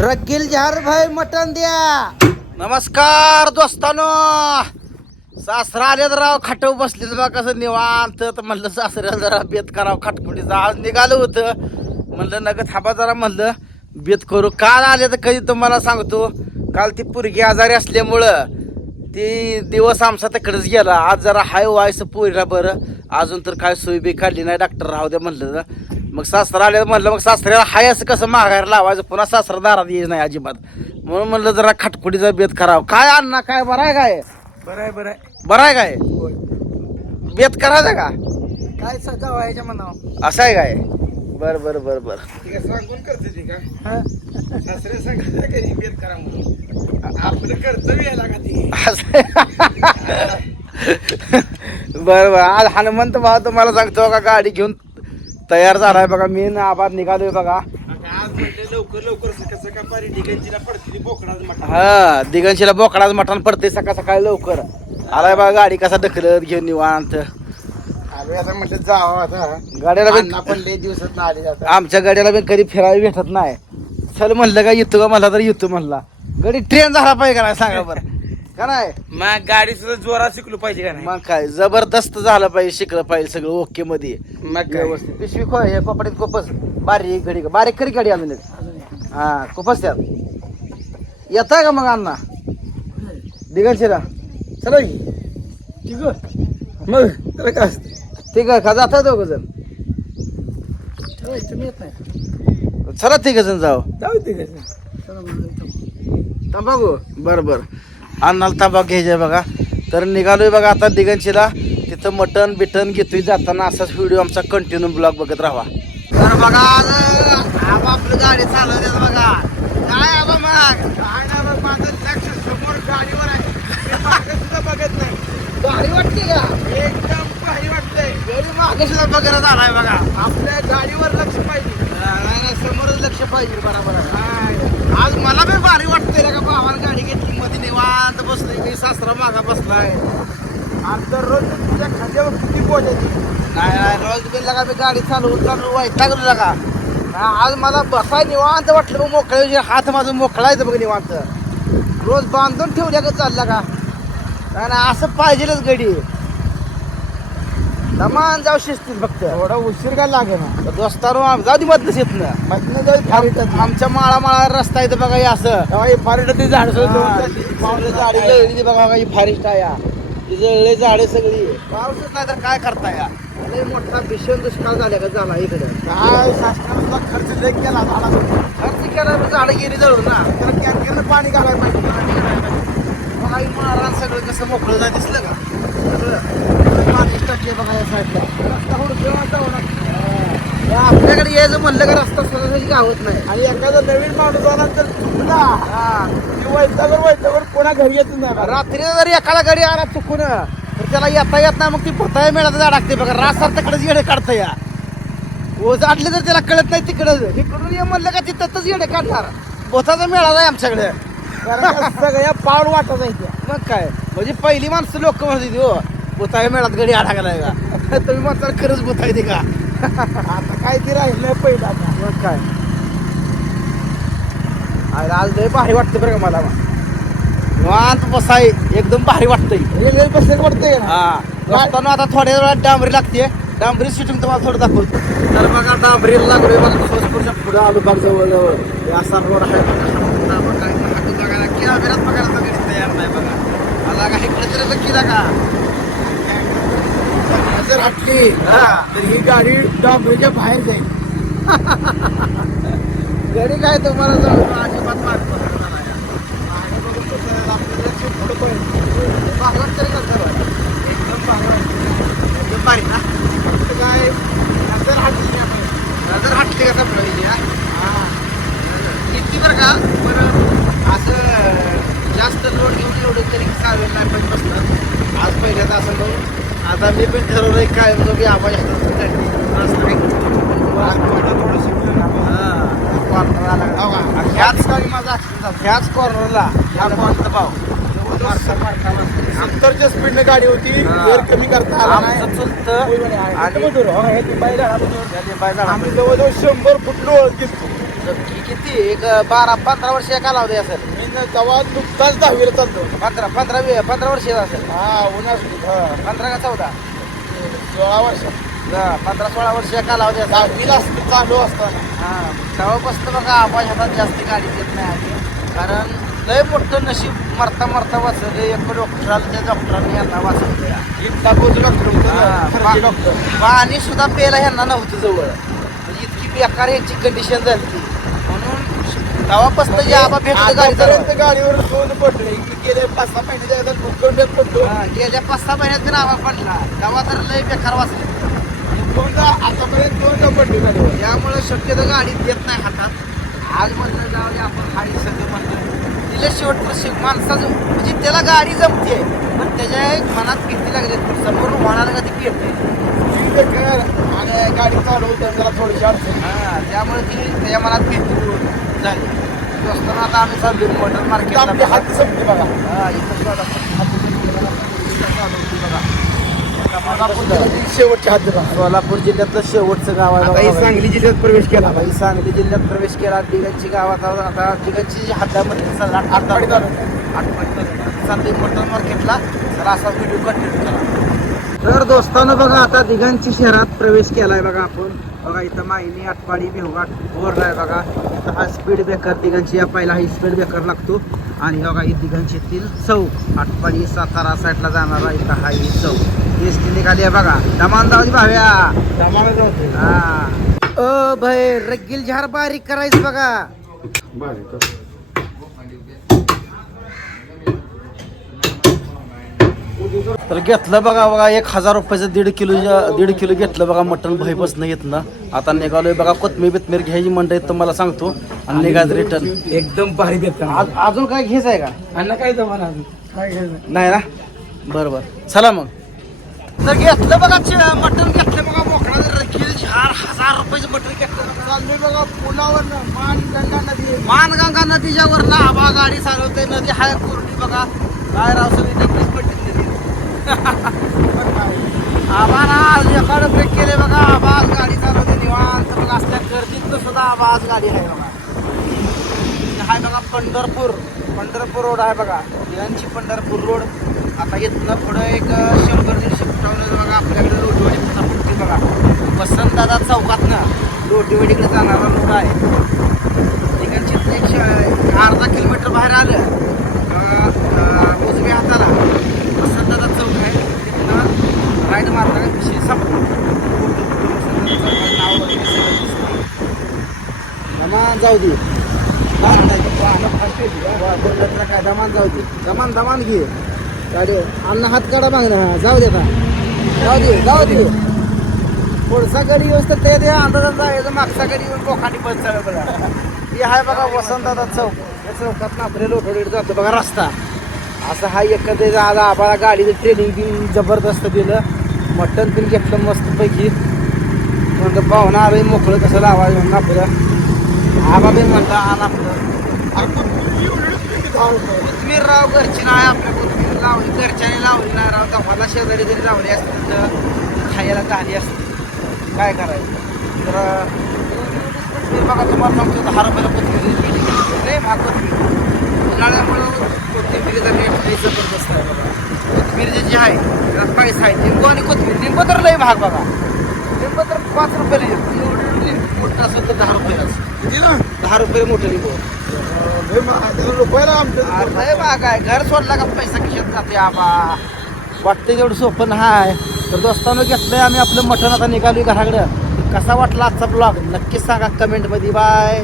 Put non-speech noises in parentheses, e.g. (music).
रकील जहार भाई मटन द्या. नमस्कार दोस्तानो. सासरा आले राव खाटव बसले बा कसं निवांत. तर म्हणलं सासऱ्याला जरा बेत करावं खाटकुटीचं आज निघालं होतं. म्हणलं नग थांबा जरा म्हणलं. बेत करू. काल आले तर कधी तुम्हाला सांगतो. काल ती पोरगी आजारी असल्यामुळं ती दिवस आमचा तिकडेच गेला. आज जरा हाय व्हायचं पोरीला बरं. अजून तर काय सोय बी काढली नाही डॉक्टर राहू द्या म्हणलं. तर मग सासरा आले म्हणलं मग सासऱ्याला हाय असं कसं माघायला लावायचं? पुन्हा सासरा दारात यायचं नाही अजिबात. म्हणून म्हणलं जरा खटकुटीचा बेत करावं. काय अण्णा काय बरं आहे काय? बरं आहे बरं आहे. बरं आहे काय? बेत करायचं का? काय सजा व्हायच्या म्हणावं. असं आहे काय? बर बर बर बर. सांगून करते ती का? सासरे बेत करा म्हणून? आपलं कर्तव्य ती. बर बर. आज हनुमंत भाव तुम्हाला सांगतो का गाडी घेऊन तयार झालाय बघा मी ना आबाद निघालोय बघा. आता आज म्हणले लवकर लवकर कसं का पारी ठिकाणची पडते बोकडाच हा दिगंशीला बोकडाच मटण पडते सकाळ सकाळी लवकर. आलाय बघा गाडी कसा ढकलत घेऊन निवांत. आलो आता म्हटलं जावं आता. गाड्याला बी- अण्णा पण लय दिवसात ना आले जातात आमच्या गाड्याला बी कधी फिरायला भेटत नाही. चल म्हणलं का येतो का म्हणला तर येतो म्हणला. गाडी ट्रेन झाला पाहिजे का नाही सांगा बरं. का नाही? मग गाडी सुद्धा जोरात शिकलो पाहिजे का मग काय जबरदस्त झालं पाहिजे शिकलं पाहिजे सगळं ओके मध्ये. मग काय? व्यवस्थित. पिशवी खो हे कपड्यात कोपस बारीक घडी बारीक खरी गाडी अजून एक. हा कोपस त्यात. येताय का मग अण्णा? दिगंशीला चला की. ठीक मग त्याला काय असतं? ठीक आहे का जाता दोघ जण. तुम्ही येत नाही. चला तिघ जण जाऊ. जाऊ दे कसं तंबाखू बर बर. अण्णाला तंबाखू घ्यायचे बघा. तर निघालोय बघा आता दिगंशीला तिथं मटन बिटन घेतोय जाताना असाच व्हिडिओ आमचा कंटिन्यू ब्लॉग बघत राहा. तर बघा आज आबा आपलं गाडी चालवते बघा. काय आबा मग काय ना बघ माझं लक्ष समोर गाडीवर आहे. सुद्धा बघत नाही. गाडी वाटते का? एकदम भारी वाटतंय घरी मागे सुद्धा बघत झालाय बघा. आपल्या गाडीवर लक्ष पाहिजे. समोरच लक्ष पाहिजे बरोबर आज मला बी भारी वाटतंय ना का भावानं गाडी घेत निवांत बसली मी सासरा मागा बसलाय. आणि दररोज तुझ्या खांद्यावर किती बोलायची नाही नाही रोज बिल का मी गाडी चालवून चालू वैतागलो लागा. नाही, आज मला बसाय निवांत वाटलं बघ मोकळ्या म्हणजे हात माझं मोकळायचं बघ निवांत. रोज बांधून ठेवल्या का चालला का नाही असं पाहिजेलच गडी. दमान जाऊ शिस्तीत फक्त. थोडा उशीर काय लागे ना तर दोस्तानो आम- जाऊ दे मधलं येत ना मधनं जाऊ आमच्या माळा माळा रस्ता येतं बघा हे असं. फारीट ते झाड पावलं झाडे जळली बघा बघा ही फॉरेस्ट आहे या. ही जळले झाडे सगळी. पाऊसच नाही तर काय करता या लय मोठा भीषण दुष्काळ झाल्या का झाला इकडे. काय शासनाचा खर्च केला झाला खर्च केला झाडं गेली जळून ना. तर कॅनकरनं पाणी घालायला पाहिजे. ही माळरान सगळं कसं मोकळं झालं दिसलं का? आपल्याकडे यायचं म्हणलं का रस्ता स्वतःची गावत नाही. आणि एखादा नवीन माणूस आला तर चुकला हा. वैतावर वैतावर कोणा घरी येत नाही रात्री जर एखादा गाडी आला चुकून तर त्याला येता येत नाही मग ती परताय मिळायला अडकते बघा. रास्ता तिकडेच येडे काढतं या. ओ जाडले तर त्याला कळत नाही तिकडं. इकडून ये म्हणलं का तिथंच येडे काढणार. बोथाचा मिळाला आहे आमच्याकडे. सगळ्या पाऊल वाटत आहे. मग काय? म्हणजे पहिली माणसं लोक म्हणत हो बोथाय मिळात गडी अडकलाय का? (laughs) तुम्ही म्हणता खरंच बोथाय ते का? (laughs) आता काय ते राहिलं पहिलं आता. मग काय? आज आज लय भारी वाटतं बरं का मला. निवांत बसाय एकदम भारी वाटतंय. रेल्वे बसले पडते हा. आता थोड्या वेळात डांबरी लागते डांबरी शूटिंग तुम्हाला थोडं दाखवतो. तर बघा डांबरीला लागलोय बघा सोजपूरच्या पुढे आलो बघ जवळ जवळ हे असा रोड आहे. बघा. बघा, हातून बघायला तर नाही बघा. मला इकडे तरी किला का जर हटली हा. तर ही गाडी डांबरीच्या बाहेर जाईल. गडी काय तुम्हाला जवळ अजिबात मार्ग पडणार नाही. आणि बघू कसं आपल्याला लक्ष थोडं पाहिजे भागवत तरी कसं बरं? एकदम भारी एकदम भारी ना वाटतं. काय नजर हटली नाही पाहिजे. नजर हटली का आपल्याला हा किती बरं का बरं असं जास्त लोड घेऊन एवढं तरी चालेल नाही पण बसणार आज पहिल्यांदा असं करून आता मी पण ठरवलंय काय म्हणतो की हो? आणि ह्याच माझा. ह्याच कॉर्नरला ह्या कॉर्नर भाव? सत्तरच्या स्पीडने गाडी होती. हा. वेळ कमी करता आला नाही. चुलतं आणि आम्ही जवळजवळ शंभर फूट लोळ दिसतो किती? एक बारा पंधरा वर्ष कालावधी असेल. तेव्हा नुकताच दहावीला चालतो पंधरा पंधरा वे- पंधरा वर्ष असेल. हा उन्हास पंधरा का चौदा? सोळा वर्ष. हा, पंधरा सोळा वर्ष कालावधी असेल. दहावीला असतं चालू असताना हा तेव्हापासून बघा आवाज हातात जास्त गाडी देत नाही आली कारण लय मोठं नशीब मरता मरता वाचलं एक डॉक्टराला त्या डॉक्टरांनी यांना वाचवलं इतका डॉक्टर हा, डॉक्टर. पाणी सुद्धा प्यायला ह्यांना नव्हतं जवळ. म्हणजे इतकी बेकार यांची कंडिशन झाली तेव्हापासून जे आबा भेटलं गाडी आतापर्यंत चालवायला. गाडीवर दोन पडले. गेले पाच सहा महिने एकदा भूकंपात पडतो हा, गेल्या पाच सहा महिन्यात बी नावा पडला. तेव्हा तर लय बेकार वाचले. दोनदा आतापर्यंत दोनदा पडली गाडीवर. त्यामुळे शक्यतो गाडी देत नाही हातात. आज म्हणलं जाऊ आपण गाडी सगळं म्हणलं. तिला शेवट प्रश्न माणसाचं म्हणजे त्याला गाडी जमते पण त्याच्या मनात भीती लागली. समोर होणार का ती आणि गाडी चालवतो जरा थोडीशी अडचण. हा त्यामुळे ती त्याच्या मनात भीती झाली. दोस्तांना आता आम्ही चाललो मोटर आपले मार्केटला हात संपले बघा. हा इथं बघा. आपण शेवटचे हात सोलापूर जिल्ह्यातलं शेवटचं गाव आहे सांगली जिल्ह्यात प्रवेश केला. ही सांगली जिल्ह्यात प्रवेश केला. दिगंची गावात. आता दिगंची हद्दामध्ये आटपाडी आठवडी तालुका. चालली मटन मार्केटला तर असा व्हिडिओ कंटिन्यू करा. तर दोस्तानं बघा आता दिगंची शहरात प्रवेश केलाय बघा आपण. बघा इथं मायनी आटपाडी बिहोगाट बोर्ड आहे बघा. इथं हा स्पीड ब्रेकर दिगंची या पहिला ही स्पीड ब्रेकर लागतो. आणि बघा ही दिगंचीतील चौक आटपाडी सातारा साईडला जाणारा इथं हा ही चौक एस टी निघाली आहे बघा. दमान जाऊ भाव्या हा. अ भाई रगील झार बारीक करायचं बघा. तर घेतलं बघा बघा एक हजार रुपयाचं दीड किलो दीड किलो घेतलं बघा मटण भाईपासून घेतलं. आता निघालोय बघा कोथमीर बिथमीर घ्यायची मंडळी तुम्हाला सांगतो. आणि निघायचं रिटर्न एकदम भारी देतात अजून काय घ्यायचं आहे का? अन्न काय जमाना अजून? काय घ्यायचं? नाही ना? बरं बरं चला मग. तर घेतलं बघा मटण घेतलं बघा मोकळा चार हजार रुपयाचं मटण घेतलं. चाललोय बघा पुलावर मान गंगा नदी. मानगंगा नदीच्या वरनं आबा गाडी चालवते नदी हाय कोरडी बघा. काय राव सगळी आबा ना एकाड ब्रेक केले बघा. आबा गाडी चालवते निवांत. बघा असल्या गर्दीत सुद्धा आवाज गाडी आहे बघा. हाय बघा पंढरपूर. पंढरपूर रोड आहे बघा. यांची पंढरपूर रोड. आता इथनं पुढं एक शंभर दीडशे फुटावलं बघा. आपल्याकडे रोडवडी पुन्हा फुटते बघा. वसंतदादा चौकातनं रोडवडीकडे जाणारा रोड आहे. ठिकाणची एकशे अर्धा किलोमीटर बाहेर आलं अं, अं, उजव्या हाताला वसंतदादा चौक आहे तिथनं राईट मारला का विषय संपला वसंतदादा चौकात नाव वगैरे सगळं दिसतं. दमान जाऊ दे. नाही. काय दमान जाऊ दे. दमान दमान घे. गाडी अन्न हात काढा मागणं हा जाऊ दे आता. जाऊ दे जाऊ दे. पुढचा गडी व्यवस्थित ते दे अंदाजात जायचं मागचा घरी येऊन बोखांडी पण चालू बघा. हे आहे बघा वसंतदादा चौक. या चौकात आपले लोटोडीत जातो बघा रस्ता. असं हा एकत्र आज आम्हाला गाडीचं ट्रेनिंग बी जबरदस्त दिलं. मटण पण घेतलं मस्तपैकी. म्हणलं पाहुणा आलं मोकळं कसं लावायचं म्हणून आपलं आबा बी म्हणलं आला आपलं. कोथमीर राव घरची नाही आपल्या कोथमीर लावली. घरच्याने लावली नाही राव. गव्हाला शेजारी जरी लावली असतील तर खायला झाली असते. काय करायचं? तर कोथमीर बघा तुम्हाला सांगतो दहा रुपयाला कोथमीर नाही महाग कोथमीर उन्हाळ्यामुळं कोथिंबिरीचा रेट लई जबरदस्त आहे बघा. कोथमीर जे आहे त्याला पैसा आहे. लिंबू आणि कोथमीर लिंबू तर लई भाग बघा. लिंबू तर पाच रुपयाला येतो. एवढं लिंबू मोठं असेल तर दहा रुपयालाच किती ना? दहा रुपये मोठं लिंबू त्याला रुपयाला आमचं अरे बाग आहे. घर सोडला का पैसा खिशात जाते आबा. वाटतं तेवढं सोपं हाय तर दोस्तानं घेतलंय आम्ही आपलं मटण. आता निघालोय घराकडं. कसा वाटला आजचा ब्लॉग नक्कीच सांगा कमेंटमध्ये. बाय.